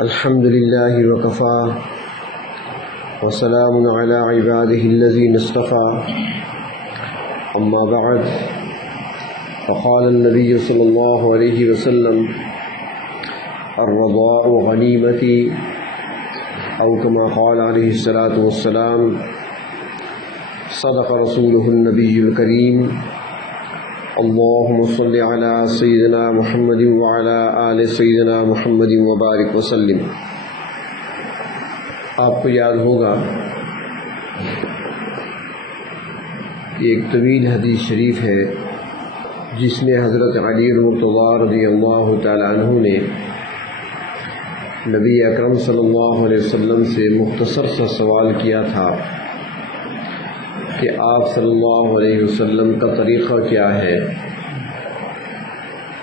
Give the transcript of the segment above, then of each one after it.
الحمد لله وكفى وسلام على عباده الذين اصطفى أما بعد فقال النبي صلى الله عليه وسلم الرضاء غنيمتي أو كما قال عليه الصلاة والسلام صدق رسوله النبي الكريم اللهم صل على سيدنا محمد وعلى آل سيدنا محمد وبارك وسلم۔ آپ کو یاد ہوگا کہ ایک طویل حدیث شریف ہے جس میں حضرت علی المرتضیٰ رضی اللہ تعالی عنہ نے نبی اکرم صلی اللہ علیہ وسلم سے مختصر سا سوال کیا تھا کہ آپ صلی اللہ علیہ وسلم کا طریقہ کیا ہے،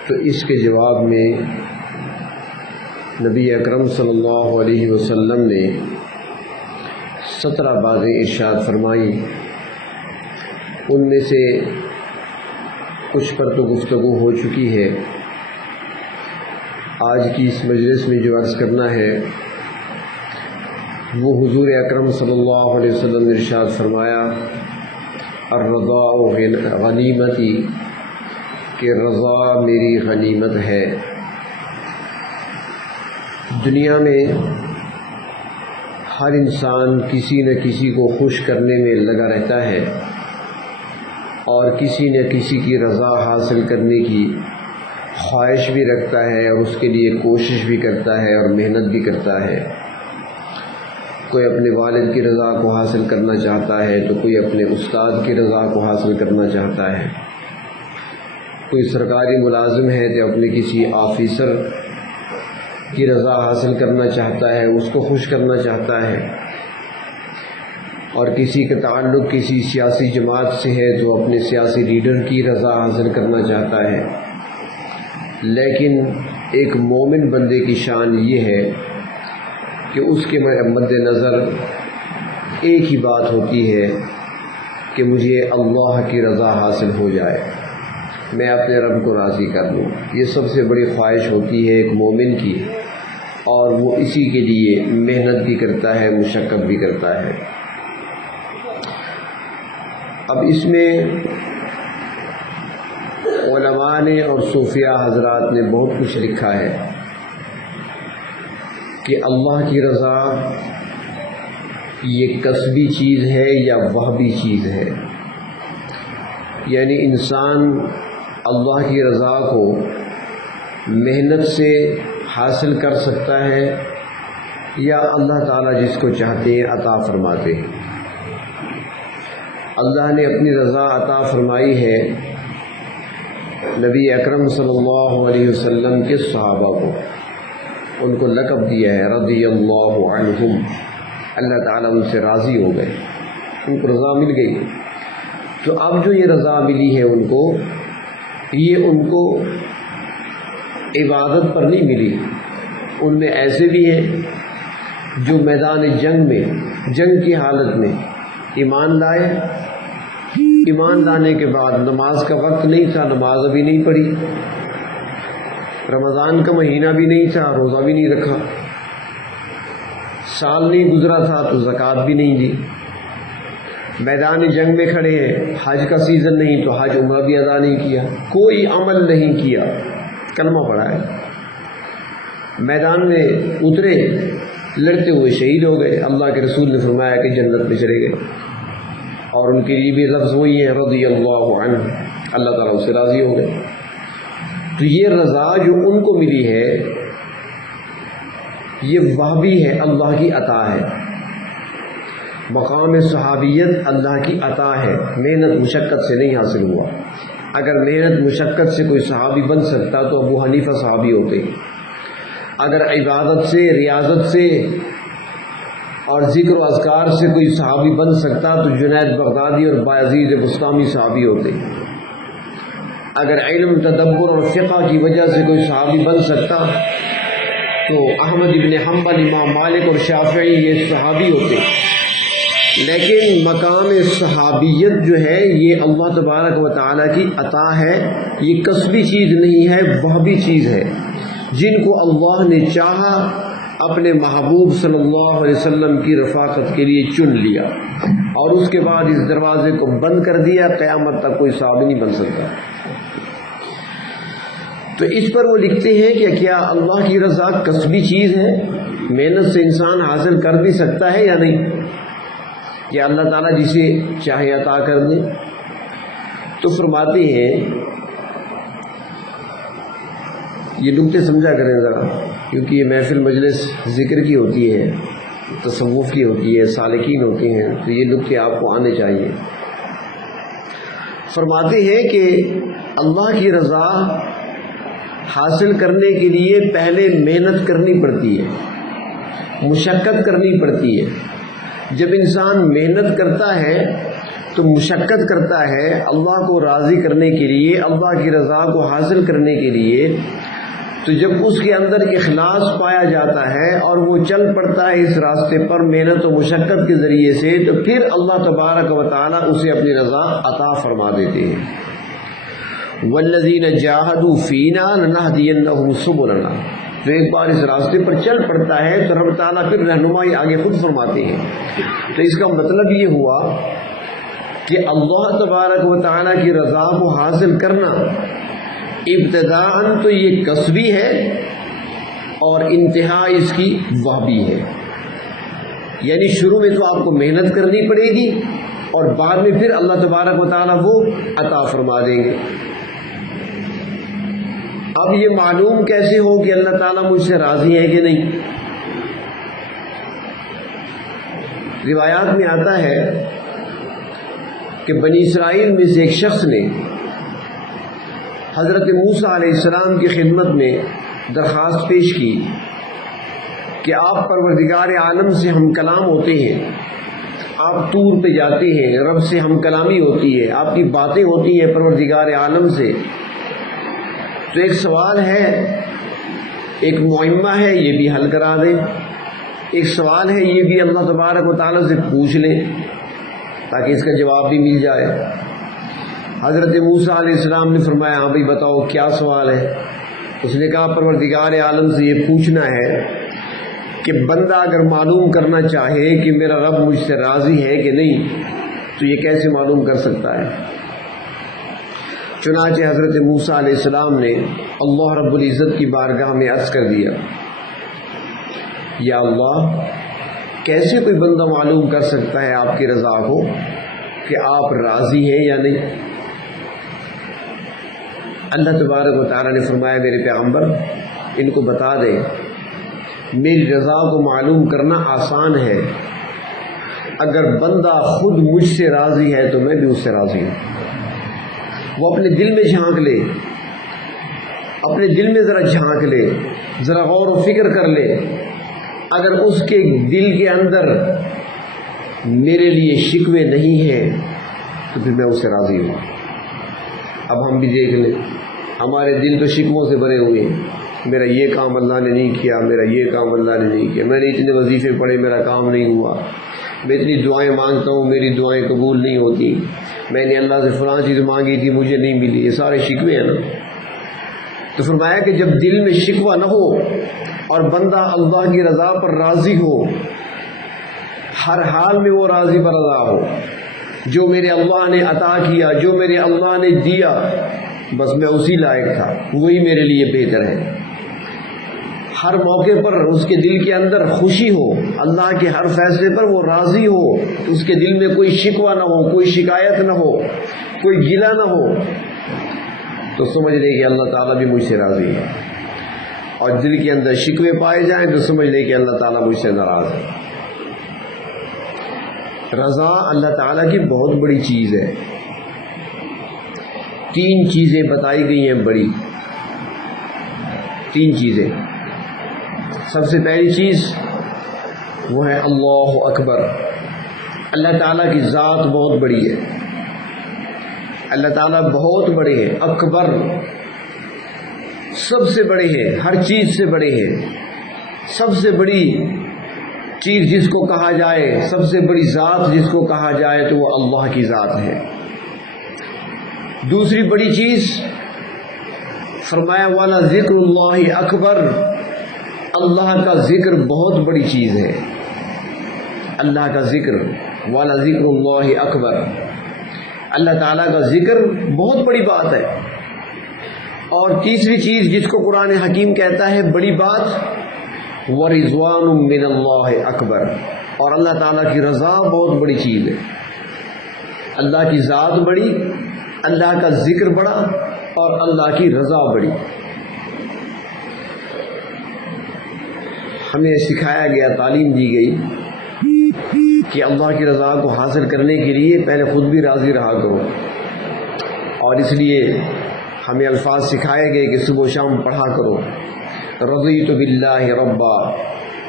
تو اس کے جواب میں نبی اکرم صلی اللہ علیہ وسلم نے 17 باتیں ارشاد فرمائیں۔ ان میں سے کچھ پر تو گفتگو ہو چکی ہے، آج کی اس مجلس میں جو عرض کرنا ہے وہ حضور اکرم صلی اللہ علیہ وسلم نے ارشاد فرمایا الرضا غنیمتی، کہ رضا میری غنیمت ہے۔ دنیا میں ہر انسان کسی نہ کسی کو خوش کرنے میں لگا رہتا ہے اور کسی نہ کسی کی رضا حاصل کرنے کی خواہش بھی رکھتا ہے اور اس کے لیے کوشش بھی کرتا ہے اور محنت بھی کرتا ہے۔ کوئی اپنے والد کی رضا کو حاصل کرنا چاہتا ہے تو کوئی اپنے استاد کی رضا کو حاصل کرنا چاہتا ہے، کوئی سرکاری ملازم ہے تو اپنے کسی آفیسر کی رضا حاصل کرنا چاہتا ہے، اس کو خوش کرنا چاہتا ہے، اور کسی کا تعلق کسی سیاسی جماعت سے ہے تو اپنے سیاسی لیڈر کی رضا حاصل کرنا چاہتا ہے۔ لیکن ایک مومن بندے کی شان یہ ہے کہ اس کے مد نظر ایک ہی بات ہوتی ہے کہ مجھے اللہ کی رضا حاصل ہو جائے، میں اپنے رب کو راضی کر لوں۔ یہ سب سے بڑی خواہش ہوتی ہے ایک مومن کی، اور وہ اسی کے لیے محنت بھی کرتا ہے، مشقت بھی کرتا ہے۔ اب اس میں علماء نے اور صوفیاء حضرات نے بہت کچھ لکھا ہے کہ اللہ کی رضا یہ کسبی چیز ہے یا وہبی چیز ہے، یعنی انسان اللہ کی رضا کو محنت سے حاصل کر سکتا ہے یا اللہ تعالیٰ جس کو چاہتے ہیں عطا فرماتے ہیں۔ اللہ نے اپنی رضا عطا فرمائی ہے نبی اکرم صلی اللہ علیہ وسلم کے صحابہ کو، ان کو لقب دیا ہے رضی اللہ عنہم، اللہ تعالیٰ ان سے راضی ہو گئے، ان کو رضا مل گئی۔ تو اب جو یہ رضا ملی ہے ان کو، یہ ان کو عبادت پر نہیں ملی۔ ان میں ایسے بھی ہیں جو میدان جنگ میں، جنگ کی حالت میں ایمان لائے، ایمان لانے کے بعد نماز کا وقت نہیں تھا، نماز ابھی نہیں پڑھی، رمضان کا مہینہ بھی نہیں تھا، روزہ بھی نہیں رکھا، سال نہیں گزرا تھا تو زکوٰۃ بھی نہیں دی، میدان جنگ میں کھڑے ہیں، حج کا سیزن نہیں تو حج عمرہ بھی ادا نہیں کیا، کوئی عمل نہیں کیا، کلمہ پڑھا ہے، میدان میں اترے، لڑتے ہوئے شہید ہو گئے، اللہ کے رسول نے فرمایا کہ جنت میں چلے گئے، اور ان کے لیے بھی لفظ وہی ہے رضی اللہ عنہ، اللہ تعالیٰ اس سے راضی ہو گئے۔ تو یہ رضا جو ان کو ملی ہے یہ وہبی ہے، اللہ کی عطا ہے۔ مقام صحابیت اللہ کی عطا ہے، محنت مشقت سے نہیں حاصل ہوا۔ اگر محنت مشقت سے کوئی صحابی بن سکتا تو ابو حنیفہ صحابی ہوتے، اگر عبادت سے، ریاضت سے اور ذکر و اذکار سے کوئی صحابی بن سکتا تو جنید بغدادی اور بایزید بسطامی صحابی ہوتے، اگر علم، تدبر اور فقہ کی وجہ سے کوئی صحابی بن سکتا تو احمد ابن حنبل، امام مالک اور شافعی یہ صحابی ہوتے۔ لیکن مقام صحابیت جو ہے یہ اللہ تبارک و تعالیٰ کی عطا ہے، یہ کسبی چیز نہیں ہے، وہبی چیز ہے۔ جن کو اللہ نے چاہا اپنے محبوب صلی اللہ علیہ وسلم کی رفاقت کے لیے چن لیا، اور اس کے بعد اس دروازے کو بند کر دیا، قیامت تک کوئی صحابی نہیں بن سکتا۔ تو اس پر وہ لکھتے ہیں کہ کیا اللہ کی رضا کسبی چیز ہے، محنت سے انسان حاصل کر بھی سکتا ہے یا نہیں؟ کہ اللہ تعالیٰ جسے چاہے عطا کر دے؟ تو فرماتے ہیں، یہ نکتے سمجھا کریں ذرا، کیونکہ یہ محفل مجلس ذکر کی ہوتی ہے، تصوف کی ہوتی ہے، سالکین ہوتے ہیں، تو یہ نکتے آپ کو آنے چاہیے۔ فرماتے ہیں کہ اللہ کی رضا حاصل کرنے کے لیے پہلے محنت کرنی پڑتی ہے، مشقت کرنی پڑتی ہے۔ جب انسان محنت کرتا ہے تو مشقت کرتا ہے اللہ کو راضی کرنے کے لیے، اللہ کی رضا کو حاصل کرنے کے لیے، تو جب اس کے اندر اخلاص پایا جاتا ہے اور وہ چل پڑتا ہے اس راستے پر محنت و مشقت کے ذریعے سے، تو پھر اللہ تبارک و تعالیٰ اسے اپنی رضا عطا فرما دیتے ہیں۔ وَالَّذِينَ جَاهَدُوا فِينَا لَنَهْدِيَنَّهُمْ سُبُلَنَا، جو ایک بار اس راستے پر چل پڑتا ہے تو رب تعالیٰ پھر رہنمائی آگے خود فرماتے ہیں۔ تو اس کا مطلب یہ ہوا کہ اللہ تبارک و تعالیٰ کی رضا کو حاصل کرنا ابتداءً تو یہ کسبی ہے، اور انتہا اس کی وہبی ہے، یعنی شروع میں تو آپ کو محنت کرنی پڑے گی اور بعد میں پھر اللہ تبارک و تعالیٰ وہ عطا فرما دیں گے۔ اب یہ معلوم کیسے ہو کہ اللہ تعالیٰ مجھ سے راضی ہے کہ نہیں؟ روایات میں آتا ہے کہ بنی اسرائیل میں سے ایک شخص نے حضرت موسیٰ علیہ السلام کی خدمت میں درخواست پیش کی کہ آپ پروردگار عالم سے ہم کلام ہوتے ہیں، آپ طور پہ جاتے ہیں، رب سے ہم کلامی ہوتی ہے، آپ کی باتیں ہوتی ہیں پروردگار عالم سے، تو ایک سوال ہے، ایک معمہ ہے، یہ بھی حل کرا دیں، ایک سوال ہے یہ بھی اللہ تبارک و تعالیٰ سے پوچھ لیں تاکہ اس کا جواب بھی مل جائے۔ حضرت موسیٰ علیہ السلام نے فرمایا، ہاں بھائی بتاؤ کیا سوال ہے؟ اس نے کہا پروردگار عالم سے یہ پوچھنا ہے کہ بندہ اگر معلوم کرنا چاہے کہ میرا رب مجھ سے راضی ہے کہ نہیں تو یہ کیسے معلوم کر سکتا ہے؟ چنانچہ حضرت موسیٰ علیہ السلام نے اللہ رب العزت کی بارگاہ میں عرض کر دیا، یا اللہ، کیسے کوئی بندہ معلوم کر سکتا ہے آپ کی رضا کو کہ آپ راضی ہیں یا نہیں؟ اللہ تبارک و تعالیٰ نے فرمایا، میرے پیغمبر ان کو بتا دیں میری رضا کو معلوم کرنا آسان ہے، اگر بندہ خود مجھ سے راضی ہے تو میں بھی اس سے راضی ہوں۔ وہ اپنے دل میں جھانک لے، اپنے دل میں ذرا جھانک لے، ذرا غور و فکر کر لے، اگر اس کے دل کے اندر میرے لیے شکوے نہیں ہیں تو پھر میں اس سے راضی ہوں۔ اب ہم بھی دیکھ لیں، ہمارے دل تو شکووں سے بھرے ہوئے ہیں، میرا یہ کام اللہ نے نہیں کیا، میرا یہ کام اللہ نے نہیں کیا، میں نے اتنے وظیفے پڑھے میرا کام نہیں ہوا، میں اتنی دعائیں مانگتا ہوں میری دعائیں قبول نہیں ہوتی، میں نے اللہ سے فلاں چیز مانگی تھی مجھے نہیں ملی، یہ سارے شکوے ہیں نا۔ تو فرمایا کہ جب دل میں شکوہ نہ ہو اور بندہ اللہ کی رضا پر راضی ہو، ہر حال میں وہ راضی پر رضا ہو، جو میرے اللہ نے عطا کیا، جو میرے اللہ نے دیا، بس میں اسی لائق تھا، وہی میرے لیے بہتر ہے۔ ہر موقع پر اس کے دل کے اندر خوشی ہو، اللہ کے ہر فیصلے پر وہ راضی ہو، اس کے دل میں کوئی شکوہ نہ ہو، کوئی شکایت نہ ہو، کوئی گلہ نہ ہو، تو سمجھ لے کہ اللہ تعالیٰ بھی مجھ سے راضی ہے۔ اور دل کے اندر شکوے پائے جائیں تو سمجھ لے کہ اللہ تعالیٰ مجھ سے ناراض ہے۔ رضا اللہ تعالیٰ کی بہت بڑی چیز ہے۔ 3 چیزیں بتائی گئی ہیں بڑی، 3 چیزیں۔ سب سے پہلی چیز وہ ہے اللہ اکبر۔ اللہ تعالیٰ کی ذات بہت بڑی ہے، اللہ تعالیٰ بہت بڑے ہیں، اکبر سب سے بڑے ہیں، ہر چیز سے بڑے ہیں۔ سب سے بڑی چیز جس کو کہا جائے، سب سے بڑی ذات جس کو کہا جائے تو وہ اللہ کی ذات ہے۔ دوسری بڑی چیز فرمایا والا ذکر اللہ اکبر، اللہ کا ذکر بہت بڑی چیز ہے، اللہ کا ذکر، والا ذکر اللہ اکبر، اللہ تعالیٰ کا ذکر بہت بڑی بات ہے۔ اور تیسری چیز جس کو قرآن حکیم کہتا ہے بڑی بات، ورضوان من اللہ اکبر، اور اللہ تعالیٰ کی رضا بہت بڑی چیز ہے۔ اللہ کی ذات بڑی، اللہ کا ذکر بڑا، اور اللہ کی رضا بڑی۔ ہمیں سکھایا گیا، تعلیم دی گئی کہ اللہ کی رضا کو حاصل کرنے کے لیے پہلے خود بھی راضی رہا کرو، اور اس لیے ہمیں الفاظ سکھائے گئے کہ صبح و شام پڑھا کرو، رضیت باللہ ربا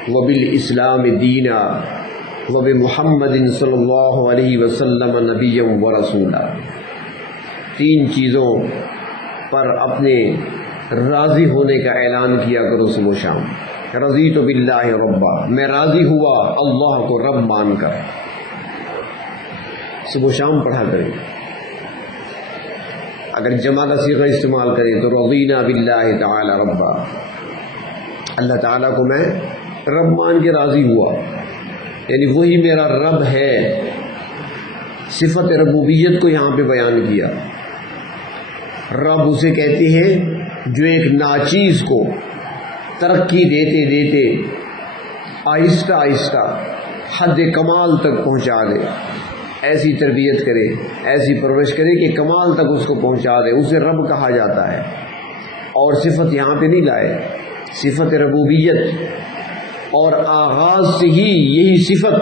وبالاسلام دینا وبمحمد صلی اللہ علیہ وسلم نبیا ورسولا۔ تین چیزوں پر اپنے راضی ہونے کا اعلان کیا کرو صبح و شام۔ رضیت باللہ ربا، میں راضی ہوا اللہ کو رب مان کر، صبح و شام پڑھا کریں۔ اگر جمع کا صیغہ استعمال کریں تو رضینا باللہ تعالی ربا، اللہ تعالیٰ کو میں رب مان کے راضی ہوا، یعنی وہی میرا رب ہے۔ صفت ربوبیت کو یہاں پہ بیان کیا۔ رب اسے کہتے ہیں جو ایک ناچیز کو ترقی دیتے دیتے آہستہ آہستہ حد کمال تک پہنچا دے، ایسی تربیت کرے، ایسی پرورش کرے کہ کمال تک اس کو پہنچا دے، اسے رب کہا جاتا ہے۔ اور صفت یہاں پہ نہیں لائے، صفت ربوبیت، اور آغاز سے ہی یہی صفت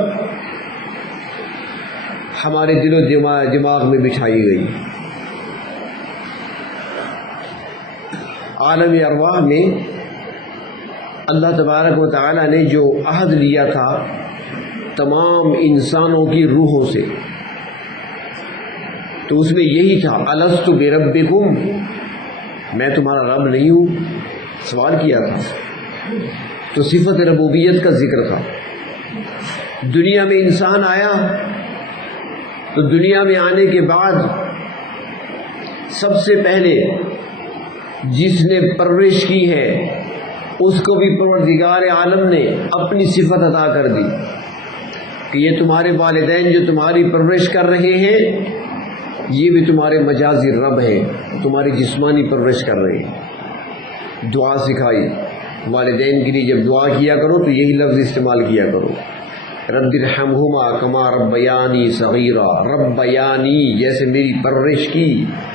ہمارے دل و دماغ میں بچھائی گئی۔ عالم ارواح میں اللہ تبارک و تعالی نے جو عہد لیا تھا تمام انسانوں کی روحوں سے، تو اس میں یہی تھا الست بربکم، میں تمہارا رب نہیں ہوں، سوال کیا تھا، تو صفت ربوبیت کا ذکر تھا۔ دنیا میں انسان آیا تو دنیا میں آنے کے بعد سب سے پہلے جس نے پرورش کی ہے اس کو بھی پروردگار عالم نے اپنی صفت عطا کر دی کہ یہ تمہارے والدین جو تمہاری پرورش کر رہے ہیں یہ بھی تمہارے مجازی رب ہیں، تمہاری جسمانی پرورش کر رہے ہیں۔ دعا سکھائی، والدین کے لیے جب دعا کیا کرو تو یہی لفظ استعمال کیا کرو، رب ارحمہما کما ربیانی صغیرا، ربیانی جیسے میری پرورش کی،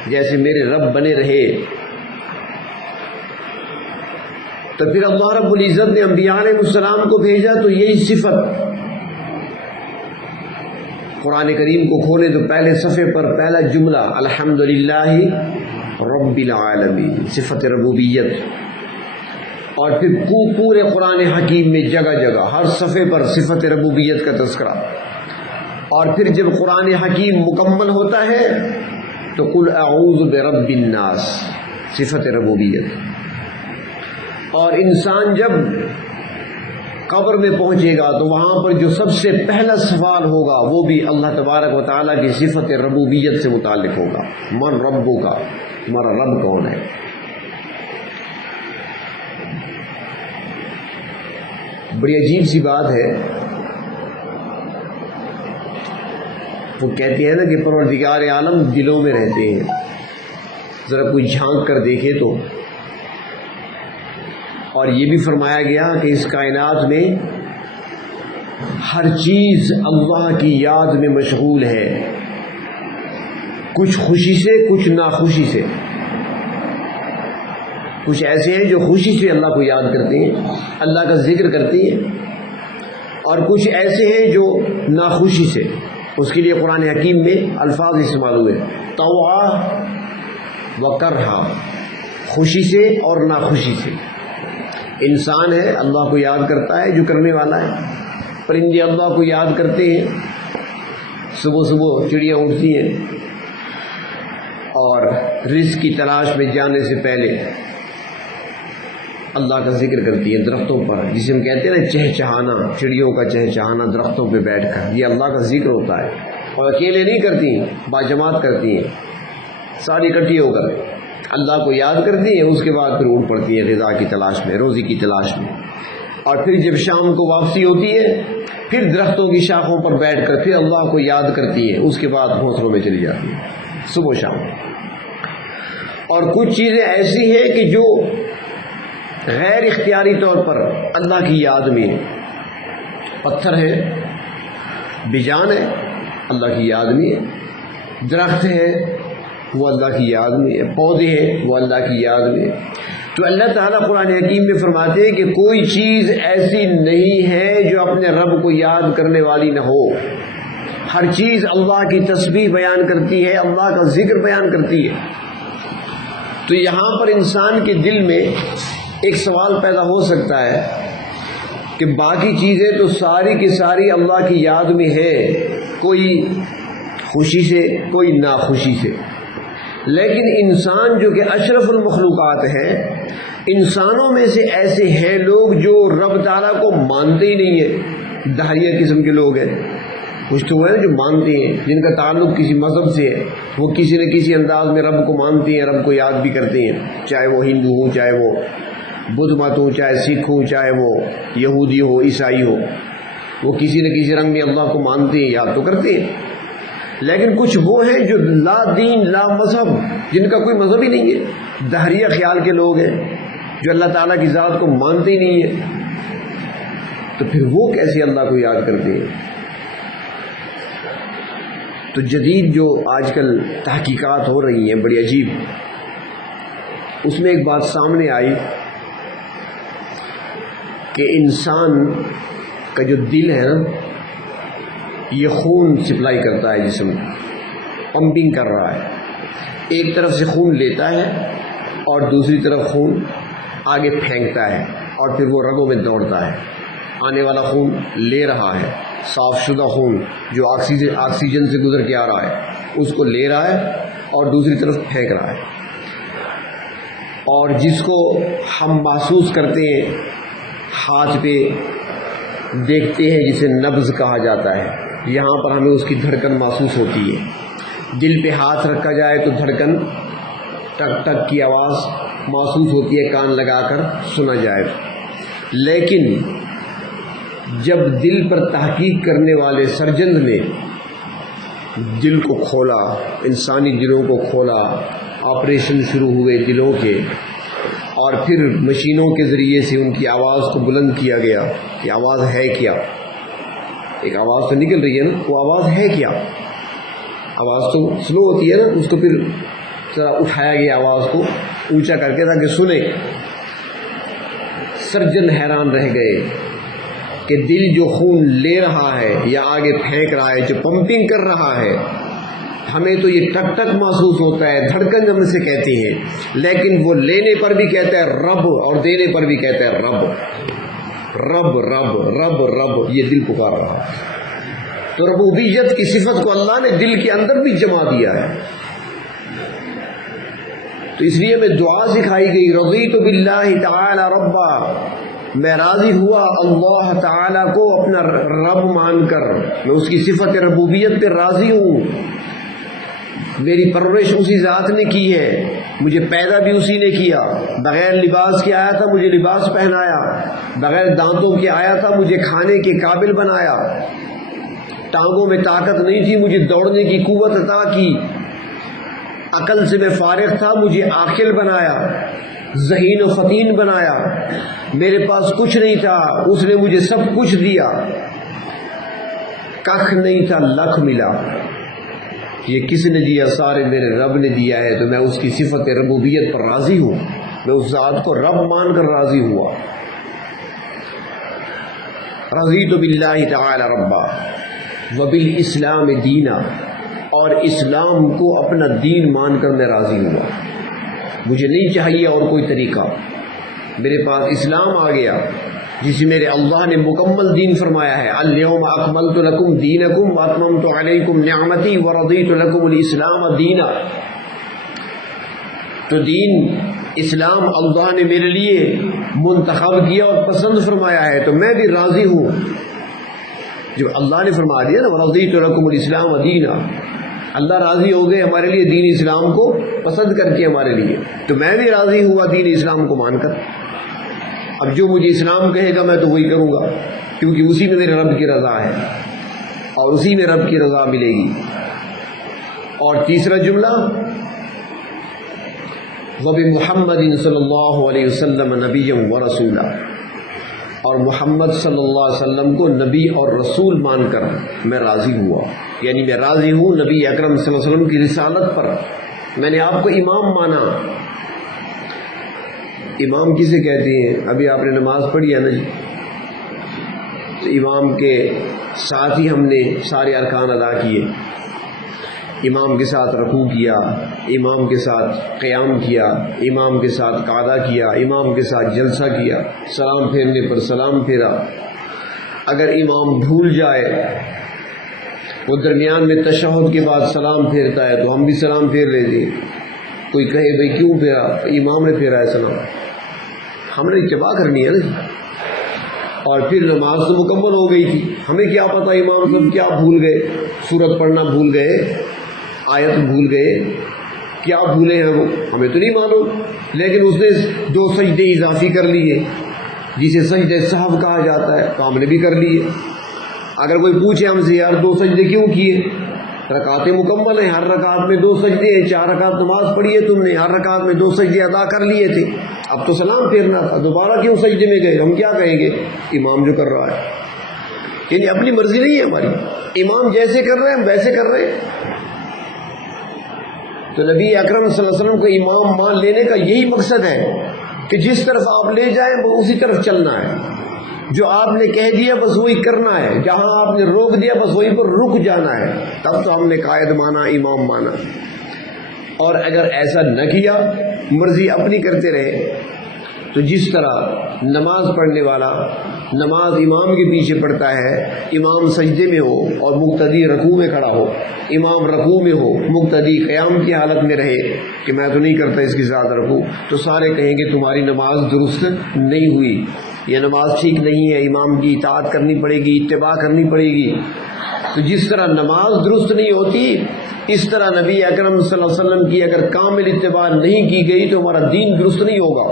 جیسے میرے رب بنے رہے۔ تو پھر اللہ رب العزت نے انبیاء علیہ السلام کو بھیجا تو یہی صفت، قرآن کریم کو کھولے تو پہلے صفحے پر پہلا جملہ الحمدللہ رب العالمین، صفت ربوبیت، اور پھر پورے قرآن حکیم میں جگہ جگہ ہر صفحے پر صفت ربوبیت کا تذکرہ۔ اور پھر جب قرآن حکیم مکمل ہوتا ہے تو قل اعوذ برب الناس، صفت ربوبیت۔ اور انسان جب قبر میں پہنچے گا تو وہاں پر جو سب سے پہلا سوال ہوگا وہ بھی اللہ تبارک و تعالیٰ کی صفت ربوبیت سے متعلق ہوگا، من ربو کا، تمہارا رب کون ہے۔ بڑی عجیب سی بات ہے، وہ کہتے ہیں نا کہ پروردگار عالم دلوں میں رہتے ہیں، ذرا کوئی جھانک کر دیکھے تو۔ اور یہ بھی فرمایا گیا کہ اس کائنات میں ہر چیز اللہ کی یاد میں مشغول ہے، کچھ خوشی سے کچھ ناخوشی سے۔ کچھ ایسے ہیں جو خوشی سے اللہ کو یاد کرتے ہیں، اللہ کا ذکر کرتے ہیں، اور کچھ ایسے ہیں جو ناخوشی سے۔ اس کے لیے قرآن حکیم میں الفاظ استعمال ہوئے، طوعا و کرہا، خوشی سے اور ناخوشی سے۔ انسان ہے اللہ کو یاد کرتا ہے جو کرنے والا ہے، پرندے اللہ کو یاد کرتے ہیں، صبح صبح چڑیاں اٹھتی ہیں اور رزق کی تلاش میں جانے سے پہلے اللہ کا ذکر کرتی ہیں درختوں پر، جسے ہم کہتے ہیں نا چہچہانا، چڑیوں کا چہچہانا درختوں پہ بیٹھ کر، یہ اللہ کا ذکر ہوتا ہے۔ اور اکیلے نہیں کرتی، باجماعت کرتی ہیں، ساری اکٹھی ہو کر اللہ کو یاد کرتی ہیں، اس کے بعد پھر اٹھ پڑتی ہیں غذا کی تلاش میں، روزی کی تلاش میں، اور پھر جب شام کو واپسی ہوتی ہے پھر درختوں کی شاخوں پر بیٹھ کر پھر اللہ کو یاد کرتی ہیں، اس کے بعد گھونسلوں میں چلی جاتی ہیں صبح شام۔ اور کچھ چیزیں ایسی ہیں کہ جو غیر اختیاری طور پر اللہ کی یاد میں ہے، پتھر ہے، بیجان ہے، اللہ کی یاد میں ہے، درخت ہے وہ اللہ کی یاد میں ہے، پودے ہیں وہ اللہ کی یاد میں ہے۔ تو اللہ تعالیٰ قرآن حکیم میں فرماتے ہیں کہ کوئی چیز ایسی نہیں ہے جو اپنے رب کو یاد کرنے والی نہ ہو، ہر چیز اللہ کی تسبیح بیان کرتی ہے، اللہ کا ذکر بیان کرتی ہے۔ تو یہاں پر انسان کے دل میں ایک سوال پیدا ہو سکتا ہے کہ باقی چیزیں تو ساری کی ساری اللہ کی یاد میں ہے، کوئی خوشی سے کوئی ناخوشی سے، لیکن انسان جو کہ اشرف المخلوقات ہے، انسانوں میں سے ایسے ہیں لوگ جو رب تعالیٰ کو مانتے ہی نہیں ہیں، دہریہ قسم کے لوگ ہیں، کچھ تو وہ ہیں جو مانتے ہیں، جن کا تعلق کسی مذہب سے ہے، وہ کسی نہ کسی انداز میں رب کو مانتے ہیں، رب کو یاد بھی کرتے ہیں، چاہے وہ ہندو ہوں، چاہے وہ بدھ مت ہوں، چاہے سکھ ہوں، چاہے وہ یہودی ہو، عیسائی ہو، وہ کسی نہ کسی رنگ میں اللہ کو مانتے ہیں، یاد تو کرتے ہیں۔ لیکن کچھ وہ ہیں جو لا دین لا مذہب، جن کا کوئی مذہب ہی نہیں ہے، دہریہ خیال کے لوگ ہیں جو اللہ تعالیٰ کی ذات کو مانتے ہی نہیں ہیں، تو پھر وہ کیسے اللہ کو یاد کرتے ہیں؟ تو جدید جو آج کل تحقیقات ہو رہی ہیں بڑی عجیب، اس میں ایک بات سامنے آئی کہ انسان کا جو دل ہے نا، یہ خون سپلائی کرتا ہے جسم، پمپنگ کر رہا ہے، ایک طرف سے خون لیتا ہے اور دوسری طرف خون آگے پھینکتا ہے، اور پھر وہ رگوں میں دوڑتا ہے، آنے والا خون لے رہا ہے، صاف شدہ خون جو آکسیجن سے گزر کے آ رہا ہے اس کو لے رہا ہے اور دوسری طرف پھینک رہا ہے۔ اور جس کو ہم محسوس کرتے ہیں، ہاتھ پہ دیکھتے ہیں، جسے نبض کہا جاتا ہے، یہاں پر ہمیں اس کی دھڑکن محسوس ہوتی ہے، دل پہ ہاتھ رکھا جائے تو دھڑکن ٹک ٹک کی آواز محسوس ہوتی ہے، کان لگا کر سنا جائے۔ لیکن جب دل پر تحقیق کرنے والے سرجنز نے دل کو کھولا، انسانی دلوں کو کھولا، آپریشن شروع ہوئے دلوں کے، اور پھر مشینوں کے ذریعے سے ان کی آواز کو بلند کیا گیا کہ آواز ہے کیا، ایک آواز تو نکل رہی ہے نا، وہ آواز ہے کیا، آواز تو سلو ہوتی ہے نا، اس کو پھر ذرا اٹھایا گیا آواز کو اونچا کر کے تاکہ سنے۔ سرجن حیران رہ گئے کہ دل جو خون لے رہا ہے یا آگے پھینک رہا ہے، جو پمپنگ کر رہا ہے، ہمیں تو یہ ٹک ٹک محسوس ہوتا ہے، دھڑکن ہم سے کہتے ہیں، لیکن وہ لینے پر بھی کہتا ہے رب اور دینے پر بھی کہتا ہے رب رب رب رب رب، یہ دل پکار رہا ہے۔ تو ربوبیت کی صفت کو اللہ نے دل کے اندر بھی جما دیا ہے۔ تو اس لیے میں دعا سکھائی گئی، رضیت باللہ تعالی ربا، میں راضی ہوا اللہ تعالیٰ کو اپنا رب مان کر، میں اس کی صفت ربوبیت پہ راضی ہوں، میری پرورش اسی ذات نے کی ہے، مجھے پیدا بھی اسی نے کیا، بغیر لباس کے آیا تھا مجھے لباس پہنایا، بغیر دانتوں کے آیا تھا مجھے کھانے کے قابل بنایا، ٹانگوں میں طاقت نہیں تھی مجھے دوڑنے کی قوت عطا کی، عقل سے میں فارغ تھا مجھے عاقل بنایا، ذہین و فطین بنایا، میرے پاس کچھ نہیں تھا اس نے مجھے سب کچھ دیا، کخ نہیں تھا لکھ ملا، یہ کس نے دیا؟ سارے میرے رب نے دیا ہے۔ تو میں اس کی صفت ربوبیت پر راضی ہوں، میں اس ذات کو رب مان کر راضی ہوا۔ رضیت باللہ تعالی ربا وبالاسلام دینا، اور اسلام کو اپنا دین مان کر میں راضی ہوا، مجھے نہیں چاہیے اور کوئی طریقہ، میرے پاس اسلام آ گیا جسے میرے اللہ نے مکمل دین فرمایا ہے، الیوم اکملت لکم دینکم واتممت علیکم نعمتی ورضیت لکم الاسلام دینا۔ تو دین اسلام اللہ نے میرے لیے منتخب کیا اور پسند فرمایا ہے، تو میں بھی راضی ہوں۔ جب اللہ نے فرما دیا نا ورضیت لکم الاسلام دینا، اللہ راضی ہو گئے ہمارے لیے دین اسلام کو پسند کر کے ہمارے لیے، تو میں بھی راضی ہوا دین اسلام کو مان کر۔ اب جو مجھے اسلام کہے گا میں تو وہی کروں گا، کیونکہ اسی میں میرے رب کی رضا ہے اور اسی میں رب کی رضا ملے گی۔ اور تیسرا جملہ وَبِمُحَمَّدٍ صلی اللہ علیہ وسلم نبیا ورسولا، اور محمد صلی اللہ علیہ وسلم کو نبی اور رسول مان کر میں راضی ہوا، یعنی میں راضی ہوں نبی اکرم صلی اللہ علیہ وسلم کی رسالت پر، میں نے آپ کو امام مانا۔ امام کسے کہتے ہیں؟ ابھی آپ نے نماز پڑھی ہے نا جی، تو امام کے ساتھ ہی ہم نے سارے ارکان ادا کیے، امام کے ساتھ رکوع کیا، امام کے ساتھ قیام کیا، امام کے ساتھ قعدہ کیا، امام کے ساتھ جلسہ کیا، سلام پھیرنے پر سلام پھیرا۔ اگر امام بھول جائے، وہ درمیان میں تشہد کے بعد سلام پھیرتا ہے تو ہم بھی سلام پھیر لیتے۔ کوئی کہے بھئی کیوں پھیرا؟ امام نے پھیرا ہے سلام، ہم نے اتباع کرنی ہے نا۔ اور پھر نماز تو مکمل ہو گئی تھی، ہمیں کیا پتہ امام صاحب کیا بھول گئے، سورت پڑھنا بھول گئے، آیت بھول گئے، کیا بھولے ہیں وہ ہمیں تو نہیں معلوم، لیکن اس نے 2 سجدے اضافی کر لیے جسے سجدہ سہو کہا جاتا ہے، تو ہم نے بھی کر لیے۔ اگر کوئی پوچھے ہم سے یار 2 سجدے کیوں کیے؟ رکعتیں مکمل ہیں، ہر رکعت میں 2 سجدے ہیں، 4 رکعت نماز پڑھی ہے تم نے، ہر رکعت میں 2 سجدے ادا کر لیے تھے، اب تو سلام پھیرنا تھا، دوبارہ کیوں سجدے میں گئے؟ ہم کیا کہیں گے؟ امام جو کر رہا ہے، یعنی اپنی مرضی نہیں ہے ہماری، امام جیسے کر رہے ہیں ہم ویسے کر رہے ہیں۔ تو نبی اکرم صلی اللہ علیہ وسلم کو امام مان لینے کا یہی مقصد ہے کہ جس طرف آپ لے جائیں وہ اسی طرف چلنا ہے، جو آپ نے کہہ دیا بس وہی کرنا ہے، جہاں آپ نے روک دیا بس وہیں پر رک جانا ہے، تب تو ہم نے قائد مانا، امام مانا۔ اور اگر ایسا نہ کیا، مرضی اپنی کرتے رہے، تو جس طرح نماز پڑھنے والا نماز امام کے پیچھے پڑھتا ہے، امام سجدے میں ہو اور مقتدی رکوع میں کھڑا ہو، امام رکوع میں ہو مقتدی قیام کی حالت میں رہے کہ میں تو نہیں کرتا اس کے ساتھ رکوع، تو سارے کہیں گے تمہاری نماز درست نہیں ہوئی، یہ نماز ٹھیک نہیں ہے، امام کی اطاعت کرنی پڑے گی، اتباع کرنی پڑے گی۔ تو جس طرح نماز درست نہیں ہوتی، اس طرح نبی اکرم صلی اللہ علیہ وسلم کی اگر کامل اتباع نہیں کی گئی تو ہمارا دین درست نہیں ہوگا،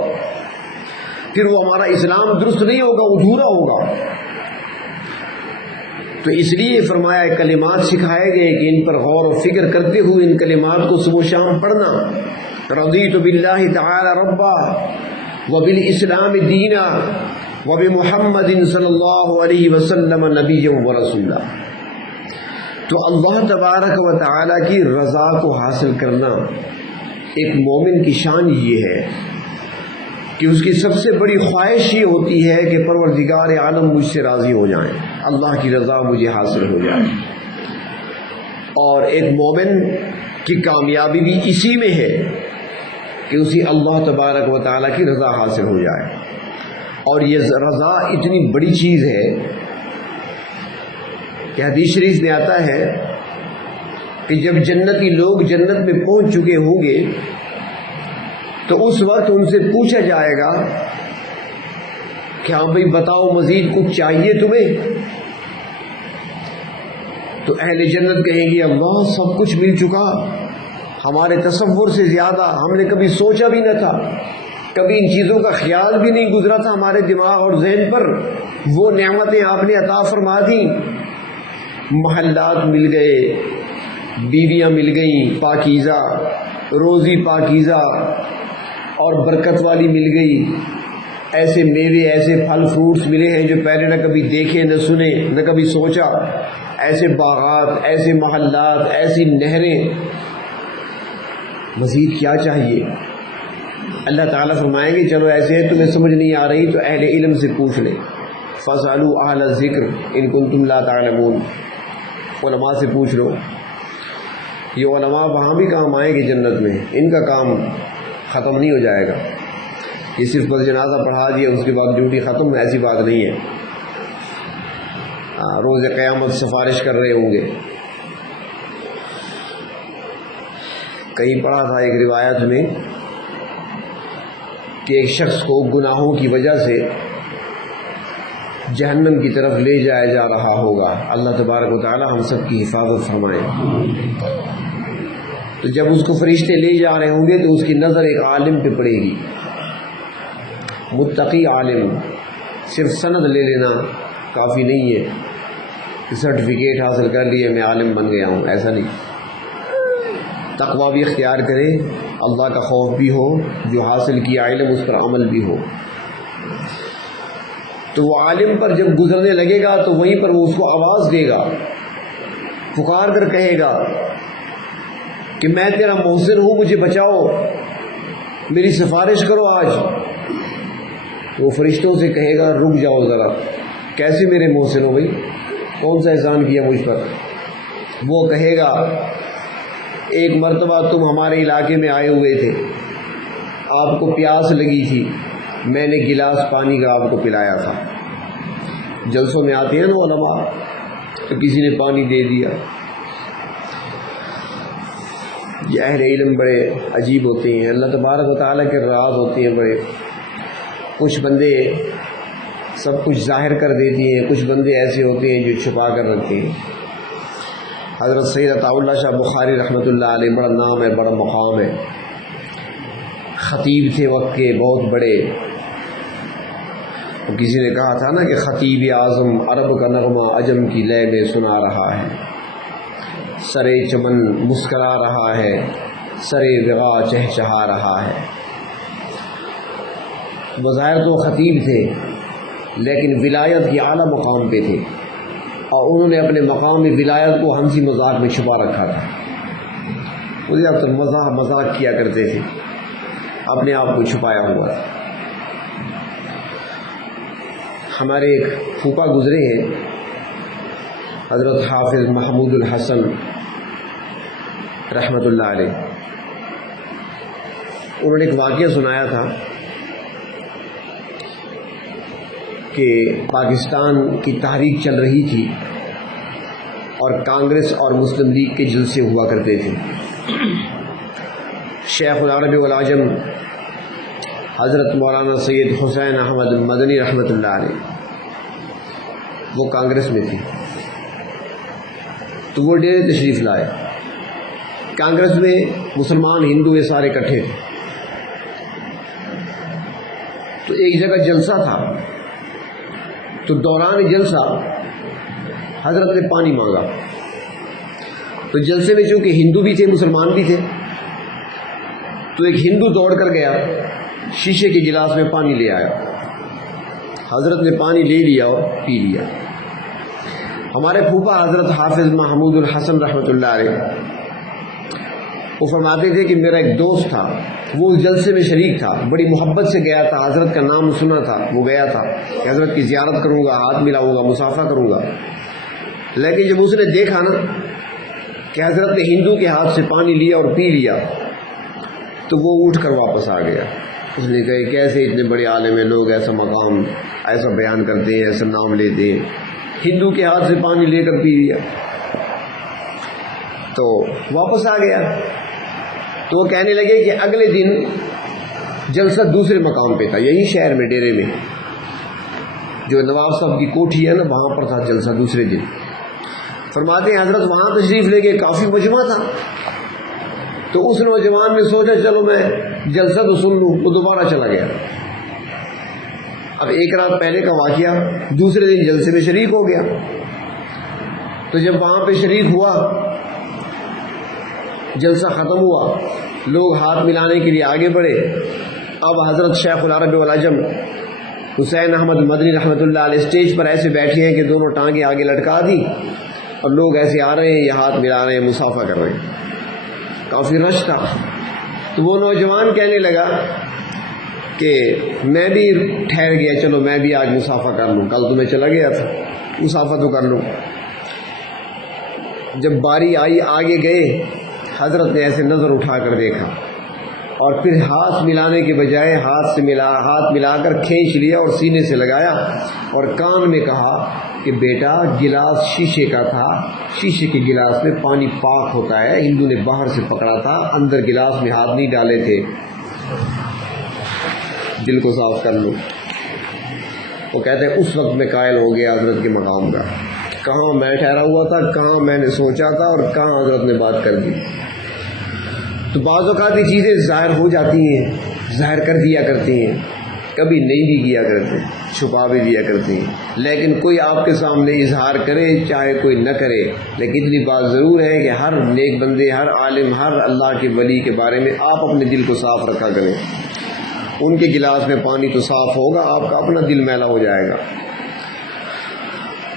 پھر وہ ہمارا اسلام درست نہیں ہوگا، ادھورا ہوگا۔ تو اس لیے فرمایا کلمات سکھائے گئے کہ ان پر غور و فکر کرتے ہوئے ان کلمات کو صبح و شام پڑھنا۔ رضیت باللہ تعالی ربا وبالاسلام دینا وبمحمد صلی اللہ علیہ وسلم نبیا ورسولا۔ تو اللہ تبارک و تعالی کی رضا کو حاصل کرنا ایک مومن کی شان یہ ہے کہ اس کی سب سے بڑی خواہش یہ ہوتی ہے کہ پروردگار عالم مجھ سے راضی ہو جائیں، اللہ کی رضا مجھے حاصل ہو جائے۔ اور ایک مومن کی کامیابی بھی اسی میں ہے کہ اسے اللہ تبارک و تعالیٰ کی رضا حاصل ہو جائے۔ اور یہ رضا اتنی بڑی چیز ہے کہ حدیث شریف میں آتا ہے کہ جب جنتی لوگ جنت میں پہنچ چکے ہوں گے تو اس وقت ان سے پوچھا جائے گا کہ ہاں بھائی بتاؤ مزید کچھ چاہیے تمہیں؟ تو اہل جنت کہیں گے اللہ سب کچھ مل چکا، ہمارے تصور سے زیادہ، ہم نے کبھی سوچا بھی نہ تھا، کبھی ان چیزوں کا خیال بھی نہیں گزرا تھا ہمارے دماغ اور ذہن پر، وہ نعمتیں آپ نے عطا فرما دیں، محلات مل گئے، بیویاں مل گئیں پاکیزہ، روزی پاکیزہ اور برکت والی مل گئی، ایسے میوے ایسے پھل فروٹس ملے ہیں جو پہلے نہ کبھی دیکھے نہ سنے نہ کبھی سوچا، ایسے باغات، ایسے محلات، ایسی نہریں، مزید کیا چاہیے؟ اللہ تعالیٰ فرمائیں گے چلو ایسے ہے تمہیں سمجھ نہیں آ رہی تو اہل علم سے پوچھ لے، فاسألوا اہل الذکر ان کنتم لا تعلمون، علماء سے پوچھ لو۔ یہ علماء وہاں بھی کام آئیں گے جنت میں، ان کا کام ختم نہیں ہو جائے گا، یہ صرف بس جنازہ پڑھا دیا اس کے بعد ڈیوٹی ختم، ایسی بات نہیں ہے، روز قیامت سفارش کر رہے ہوں گے۔ کہیں پڑھا تھا ایک روایت میں کہ ایک شخص کو گناہوں کی وجہ سے جہنم کی طرف لے جایا جا رہا ہوگا، اللہ تبارک و تعالی ہم سب کی حفاظت فرمائے۔ تو جب اس کو فرشتے لے جا رہے ہوں گے تو اس کی نظر ایک عالم پہ پڑے گی، متقی عالم۔ صرف سند لے لینا کافی نہیں ہے کہ سرٹیفکیٹ حاصل کر لیے میں عالم بن گیا ہوں، ایسا نہیں۔ تقویٰ بھی اختیار کرے، اللہ کا خوف بھی ہو، جو حاصل کیا علم اس پر عمل بھی ہو۔ تو وہ عالم پر جب گزرنے لگے گا تو وہیں پر وہ اس کو آواز دے گا، پکار کر کہے گا کہ میں تیرا محسن ہوں، مجھے بچاؤ، میری سفارش کرو آج۔ وہ فرشتوں سے کہے گا رک جاؤ ذرا، کیسے میرے محسن ہو بھائی، کون سا احسان کیا مجھ پر؟ وہ کہے گا ایک مرتبہ تم ہمارے علاقے میں آئے ہوئے تھے، آپ کو پیاس لگی تھی، میں نے گلاس پانی کا آپ کو پلایا تھا۔ جلسوں میں آتے ہیں نا علماء، تو کسی نے پانی دے دیا۔ یہ اہل علم بڑے عجیب ہوتے ہیں، اللہ تبارک و تعالیٰ کے راز ہوتے ہیں بڑے۔ کچھ بندے سب کچھ ظاہر کر دیتی ہیں، کچھ بندے ایسے ہوتے ہیں جو چھپا کر رکھتے ہیں۔ حضرت سید عطا اللہ شاہ بخاری رحمۃ اللہ علیہ، بڑا نام ہے، بڑا مقام ہے، خطیب تھے وقت کے بہت بڑے۔ کسی نے کہا تھا نا کہ خطیب اعظم عرب کا نغمہ عجم کی لے میں سنا رہا ہے، سرے چمن مسکرا رہا ہے، سرے وغا چہچہا رہا ہے۔ بظاہر تو خطیب تھے لیکن ولایت کے اعلیٰ مقام پہ تھے، اور انہوں نے اپنے مقام ولایت کو ہنسی مذاق میں چھپا رکھا تھا۔ مجھے اکثر مذاق کیا کرتے تھے، اپنے آپ کو چھپایا ہوا تھا۔ ہمارے ایک پھوپھا گزرے ہیں، حضرت حافظ محمود الحسن رحمۃ اللہ علیہ۔ انہوں نے ایک واقعہ سنایا تھا کہ پاکستان کی تحریک چل رہی تھی اور کانگریس اور مسلم لیگ کے جلسے ہوا کرتے تھے۔ شیخ العرب والعجم حضرت مولانا سید حسین احمد مدنی رحمۃ اللہ علیہ، وہ کانگریس میں تھے، تو وہ ڈیرے تشریف لائے۔ کانگریس میں مسلمان ہندو یہ سارے اکٹھے تھے، تو ایک جگہ جلسہ تھا، تو دوران جلسہ حضرت نے پانی مانگا۔ تو جلسے میں چونکہ ہندو بھی تھے مسلمان بھی تھے، تو ایک ہندو دوڑ کر گیا، شیشے کے گلاس میں پانی لے آیا، حضرت نے پانی لے لیا اور پی لیا۔ ہمارے پھوپھا حضرت حافظ محمود الحسن رحمۃ اللہ علیہ، وہ فرماتے تھے کہ میرا ایک دوست تھا، وہ اس جلسے میں شریک تھا، بڑی محبت سے گیا تھا، حضرت کا نام سنا تھا، وہ گیا تھا کہ حضرت کی زیارت کروں گا، ہاتھ ملاؤں گا، مصافحہ کروں گا۔ لیکن جب اس نے دیکھا نا کہ حضرت نے ہندو کے ہاتھ سے پانی لیا اور پی لیا، تو وہ اٹھ کر واپس آ گیا۔ اس نے کہا کیسے اتنے بڑے عالم ہیں لوگ ایسا مقام ایسا بیان کرتے ہیں، ایسا نام لیتے ہیں، ہندو کے ہاتھ سے پانی لے کر پی لیا۔ تو واپس آ گیا۔ تو وہ کہنے لگے کہ اگلے دن جلسہ دوسرے مقام پہ تھا، یہی شہر میں ڈیرے میں، جو نواب صاحب کی کوٹھی ہے نا، وہاں پر تھا جلسہ دوسرے دن۔ فرماتے ہیں حضرت وہاں تشریف لے گئے، کافی مجمع تھا، تو اس نوجوان نے سوچا چلو میں جلسہ تو سن لوں، وہ دوبارہ چلا گیا۔ اب ایک رات پہلے کا واقعہ، دوسرے دن جلسے میں شریک ہو گیا۔ تو جب وہاں پہ شریک ہوا، جلسہ ختم ہوا، لوگ ہاتھ ملانے کے لیے آگے بڑھے۔ اب حضرت شیخ العرب والعجم حسین احمد مدنی رحمۃ اللہ علیہ اسٹیج پر ایسے بیٹھے ہیں کہ دونوں ٹانگیں آگے لٹکا دی، اور لوگ ایسے آ رہے ہیں، یہ ہاتھ ملا رہے ہیں، مصافحہ کر رہے ہیں، کافی رش تھا۔ تو وہ نوجوان کہنے لگا کہ میں بھی ٹھہر گیا، چلو میں بھی آج مصافحہ کر لوں، کل تو میں چلا گیا تھا، مصافحہ تو کر لوں۔ جب باری آئی، آگے گئے، حضرت نے ایسے نظر اٹھا کر دیکھا، اور پھر ہاتھ ملانے کے بجائے ہاتھ ملا کر کھینچ لیا اور سینے سے لگایا، اور کان میں کہا کہ بیٹا گلاس شیشے کا تھا، شیشے کے گلاس میں پانی پاک ہوتا ہے، ہندو نے باہر سے پکڑا تھا، اندر گلاس میں ہاتھ نہیں ڈالے تھے، دل کو صاف کر لو۔ وہ کہتے ہیں اس وقت میں قائل ہو گیا حضرت کے مقام کا، کہاں میں ٹھہرا ہوا تھا، کہاں میں نے سوچا تھا، اور کہاں حضرت نے بات کر دی۔ تو بعض اوقات یہ چیزیں ظاہر ہو جاتی ہیں، ظاہر کر دیا کرتی ہیں، کبھی نہیں بھی کیا کرتے، چھپا بھی دیا کرتے ہیں، لیکن کوئی آپ کے سامنے اظہار کرے چاہے کوئی نہ کرے، لیکن اتنی بات ضرور ہے کہ ہر نیک بندے، ہر عالم، ہر اللہ کے ولی کے بارے میں آپ اپنے دل کو صاف رکھا کریں۔ ان کے گلاس میں پانی تو صاف ہوگا، آپ کا اپنا دل میلا ہو جائے گا۔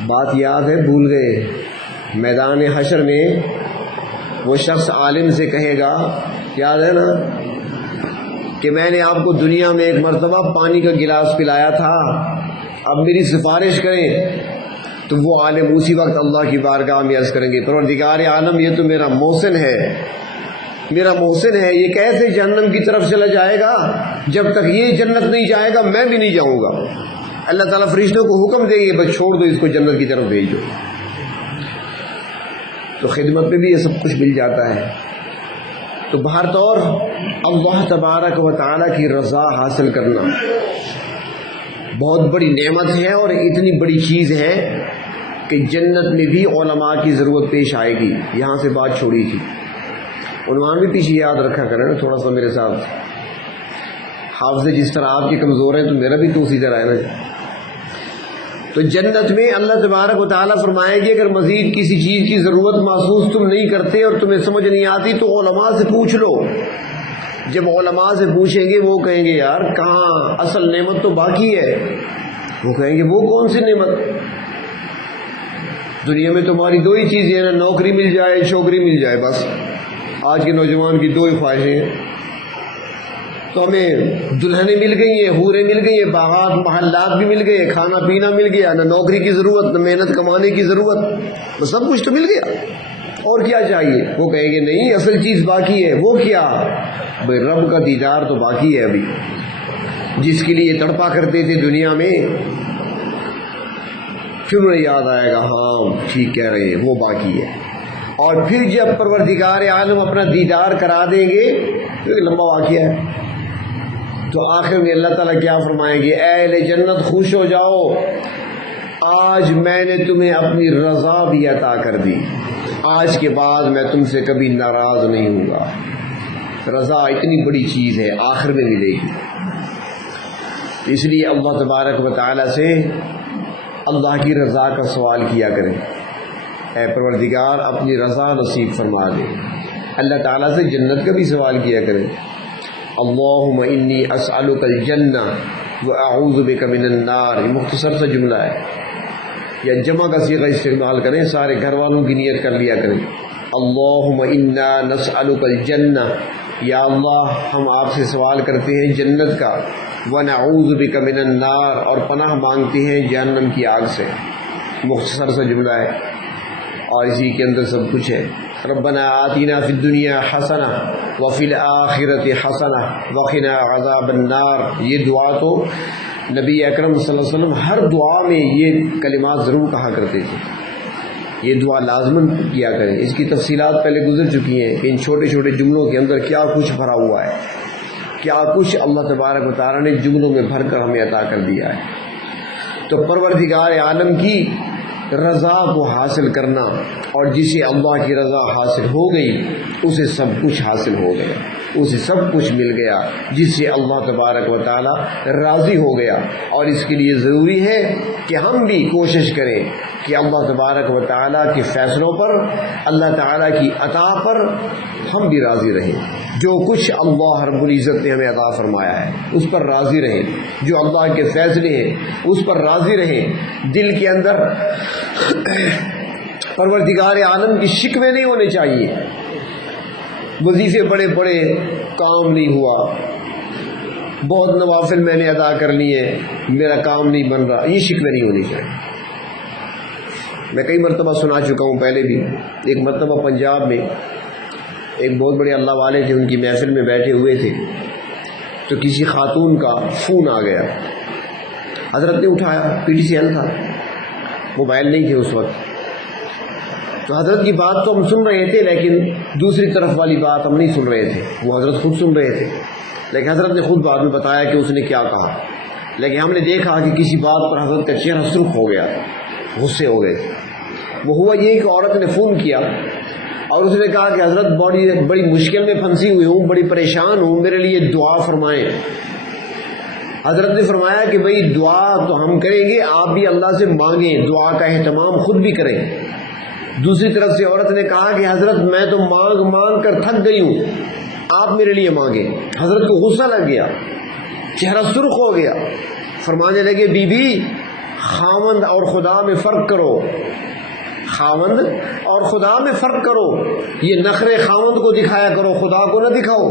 بات یاد ہے، بھول گئے؟ میدان حشر میں وہ شخص عالم سے کہے گا، یاد ہے نا، کہ میں نے آپ کو دنیا میں ایک مرتبہ پانی کا گلاس پلایا تھا، اب میری سفارش کریں۔ تو وہ عالم اسی وقت اللہ کی بارگاہ میں عرض کریں گے، پروردگار عالم، یہ تو میرا محسن ہے، میرا محسن ہے، یہ کیسے جہنم کی طرف چلا جائے گا؟ جب تک یہ جنت نہیں جائے گا میں بھی نہیں جاؤں گا۔ اللہ تعالیٰ فرشتوں کو حکم دیں گے، بس چھوڑ دو اس کو، جنت کی طرف بھیج دو۔ تو خدمت میں بھی یہ سب کچھ مل جاتا ہے۔ تو بہر طور اللہ تبارک و تعالیٰ کی رضا حاصل کرنا بہت بڑی نعمت ہے، اور اتنی بڑی چیز ہے کہ جنت میں بھی علماء کی ضرورت پیش آئے گی۔ یہاں سے بات چھوڑی تھی، عنوان بھی پیچھے یاد رکھا کریں نا تھوڑا سا میرے ساتھ۔ حافظ جس طرح آپ کے کمزور ہیں تو میرا بھی تو اسی طرح ہے نا۔ تو جنت میں اللہ تبارک و تعالیٰ فرمائے گی، اگر مزید کسی چیز کی ضرورت محسوس تم نہیں کرتے اور تمہیں سمجھ نہیں آتی تو علماء سے پوچھ لو۔ جب علماء سے پوچھیں گے وہ کہیں گے یار کہاں، اصل نعمت تو باقی ہے۔ وہ کہیں گے وہ کون سی نعمت؟ دنیا میں تمہاری دو ہی چیزیں ہیں نا، نوکری مل جائے، چھوکری مل جائے، بس آج کے نوجوان کی دو ہی خواہشیں ہیں۔ تو ہمیں دلہنیں مل گئی ہیں، حوریں مل گئی ہیں، باغات محلات بھی مل گئے، کھانا پینا مل گیا، نہ نوکری کی ضرورت، نہ محنت کمانے کی ضرورت، تو سب کچھ تو مل گیا، اور کیا چاہیے؟ وہ کہیں گے نہیں، اصل چیز باقی ہے۔ وہ کیا؟ بھائی رب کا دیدار تو باقی ہے ابھی، جس کے لیے تڑپا کرتے تھے دنیا میں۔ پھر انہیں یاد آئے گا، ہاں ٹھیک کہہ رہے ہیں، وہ باقی ہے۔ اور پھر جب پروردگار عالم اپنا دیدار کرا دیں گے، تو لمبا واقعہ ہے، تو آخر میں اللہ تعالیٰ کیا فرمائیں گے؟ اے اہل جنت خوش ہو جاؤ، آج میں نے تمہیں اپنی رضا بھی عطا کر دی، آج کے بعد میں تم سے کبھی ناراض نہیں ہوں گا۔ رضا اتنی بڑی چیز ہے، آخر میں ملے گی۔ اس لیے اللہ تبارک و تعالیٰ سے اللہ کی رضا کا سوال کیا کریں، اے پروردگار اپنی رضا نصیب فرما دے۔ اللہ تعالیٰ سے جنت کا بھی سوال کیا کریں، اللہم انی اسألک الجنہ واعوذ بک من النار۔ یہ مختصر سا جملہ ہے، یا جمع کا صیغہ استعمال کریں، سارے گھر والوں کی نیت کر لیا کریں، اللہم انا نسألک الجنہ، یا اللہ ہم آپ سے سوال کرتے ہیں جنت کا، ونعوذ بک من النار، اور پناہ مانگتے ہیں جہنم کی آگ سے۔ مختصر سا جملہ ہے اور اسی کے اندر سب کچھ ہے۔ ربنا آتنا فی الدنیا حسنہ وفی الآخرۃ حسنہ وقنا عذاب النار۔ یہ دعا تو نبی اکرم صلی اللہ علیہ وسلم ہر دعا میں یہ کلمات ضرور کہا کرتے تھے، یہ دعا لازماً کیا کریں۔ اس کی تفصیلات پہلے گزر چکی ہیں کہ ان چھوٹے چھوٹے جملوں کے اندر کیا کچھ بھرا ہوا ہے، کیا کچھ اللہ تبارک و تعالیٰ نے جملوں میں بھر کر ہمیں عطا کر دیا ہے۔ تو پروردگار عالم کی رضا کو حاصل کرنا، اور جسے اللہ کی رضا حاصل ہو گئی اسے سب کچھ حاصل ہو گیا، اسے سب کچھ مل گیا، جس سے اللہ تبارک و تعالی راضی ہو گیا۔ اور اس کے لیے ضروری ہے کہ ہم بھی کوشش کریں کہ اللہ تبارک و تعالی کے فیصلوں پر، اللہ تعالی کی عطا پر ہم بھی راضی رہیں۔ جو کچھ اللہ رب العزت نے ہمیں عطا فرمایا ہے اس پر راضی رہیں، جو اللہ کے فیصلے ہیں اس پر راضی رہیں۔ دل کے اندر پروردگار عالم کی شکوے نہیں ہونے چاہیے، وظیفے بڑے بڑے کام نہیں ہوا، بہت نوافل میں نے ادا کر لیے، میرا کام نہیں بن رہا، یہ شکوے نہیں ہونے چاہیے۔ میں کئی مرتبہ سنا چکا ہوں پہلے بھی۔ ایک مرتبہ پنجاب میں ایک بہت بڑے اللہ والے تھے، ان کی محفل میں بیٹھے ہوئے تھے تو کسی خاتون کا فون آ گیا، حضرت نے اٹھایا، PTCL تھا، موبائل نہیں تھے اس وقت، تو حضرت کی بات تو ہم سن رہے تھے لیکن دوسری طرف والی بات ہم نہیں سن رہے تھے، وہ حضرت خود سن رہے تھے، لیکن حضرت نے خود بعد میں بتایا کہ اس نے کیا کہا، لیکن ہم نے دیکھا کہ کسی بات پر حضرت کا چہرہ سرخ ہو گیا، غصے ہو گئے۔ وہ ہوا یہ کہ عورت نے فون کیا اور اس نے کہا کہ حضرت بڑی مشکل میں پھنسی ہوئی ہوں، بڑی پریشان ہوں، میرے لیے دعا فرمائیں۔ حضرت نے فرمایا کہ بھئی دعا تو ہم کریں گے، آپ بھی اللہ سے مانگیں، دعا کا اہتمام خود بھی کریں۔ دوسری طرف سے عورت نے کہا کہ حضرت میں تو مانگ مانگ کر تھک گئی ہوں، آپ میرے لیے مانگیں۔ حضرت کو غصہ لگ گیا، چہرہ سرخ ہو گیا، فرمانے لگے بی بی خاوند اور خدا میں فرق کرو، خاوند اور خدا میں فرق کرو، یہ نخرے خاوند کو دکھایا کرو، خدا کو نہ دکھاؤ،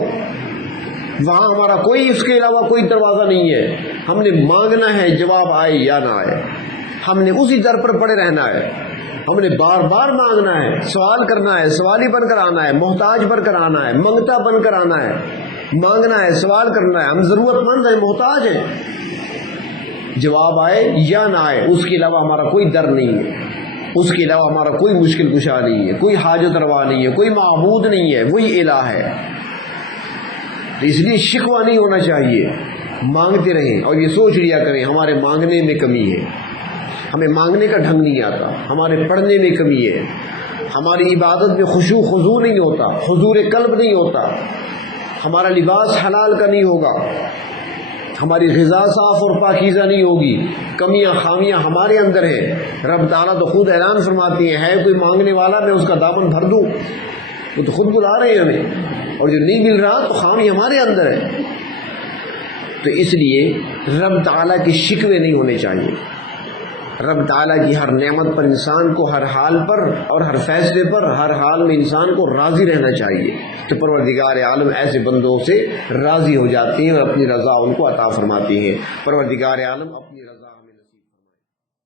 وہاں ہمارا کوئی اس کے علاوہ کوئی دروازہ نہیں ہے، ہم نے مانگنا ہے، جواب آئے یا نہ آئے، ہم نے اسی در پر پڑے رہنا ہے، ہم نے بار بار مانگنا ہے، سوال کرنا ہے، سوالی بن کر آنا ہے، محتاج بن کر آنا ہے، منگتا بن کر آنا ہے، مانگنا ہے، سوال کرنا ہے، ہم ضرورت مند ہیں، محتاج ہیں، جواب آئے یا نہ آئے اس کے علاوہ ہمارا کوئی در نہیں ہے، اس کے علاوہ ہمارا کوئی مشکل کشا نہیں ہے، کوئی حاجت روا نہیں ہے، کوئی معبود نہیں ہے، وہی الہ ہے۔ تو اس لیے شکوہ نہیں ہونا چاہیے، مانگتے رہیں اور یہ سوچ لیا کریں ہمارے مانگنے میں کمی ہے، ہمیں مانگنے کا ڈھنگ نہیں آتا، ہمارے پڑھنے میں کمی ہے، ہماری عبادت میں خشوع خضوع نہیں ہوتا، حضور قلب نہیں ہوتا، ہمارا لباس حلال کا نہیں ہوگا، ہماری غذا صاف اور پاکیزہ نہیں ہوگی، کمیاں خامیاں ہمارے اندر ہیں۔ رب تعالیٰ تو خود اعلان فرماتی ہیں، ہے کوئی مانگنے والا میں اس کا دامن بھر دوں، وہ تو خود بلا رہے ہیں ہمیں، اور جو نہیں مل رہا تو خامی ہمارے اندر ہے۔ تو اس لیے رب تعالیٰ کے شکوے نہیں ہونے چاہیے، رب تعالیٰ کی ہر نعمت پر انسان کو ہر حال پر اور ہر فیصلے پر ہر حال میں انسان کو راضی رہنا چاہیے، تو پروردگار عالم ایسے بندوں سے راضی ہو جاتی ہیں اور اپنی رضا ان کو عطا فرماتی ہیں۔ پروردگار عالم اپنی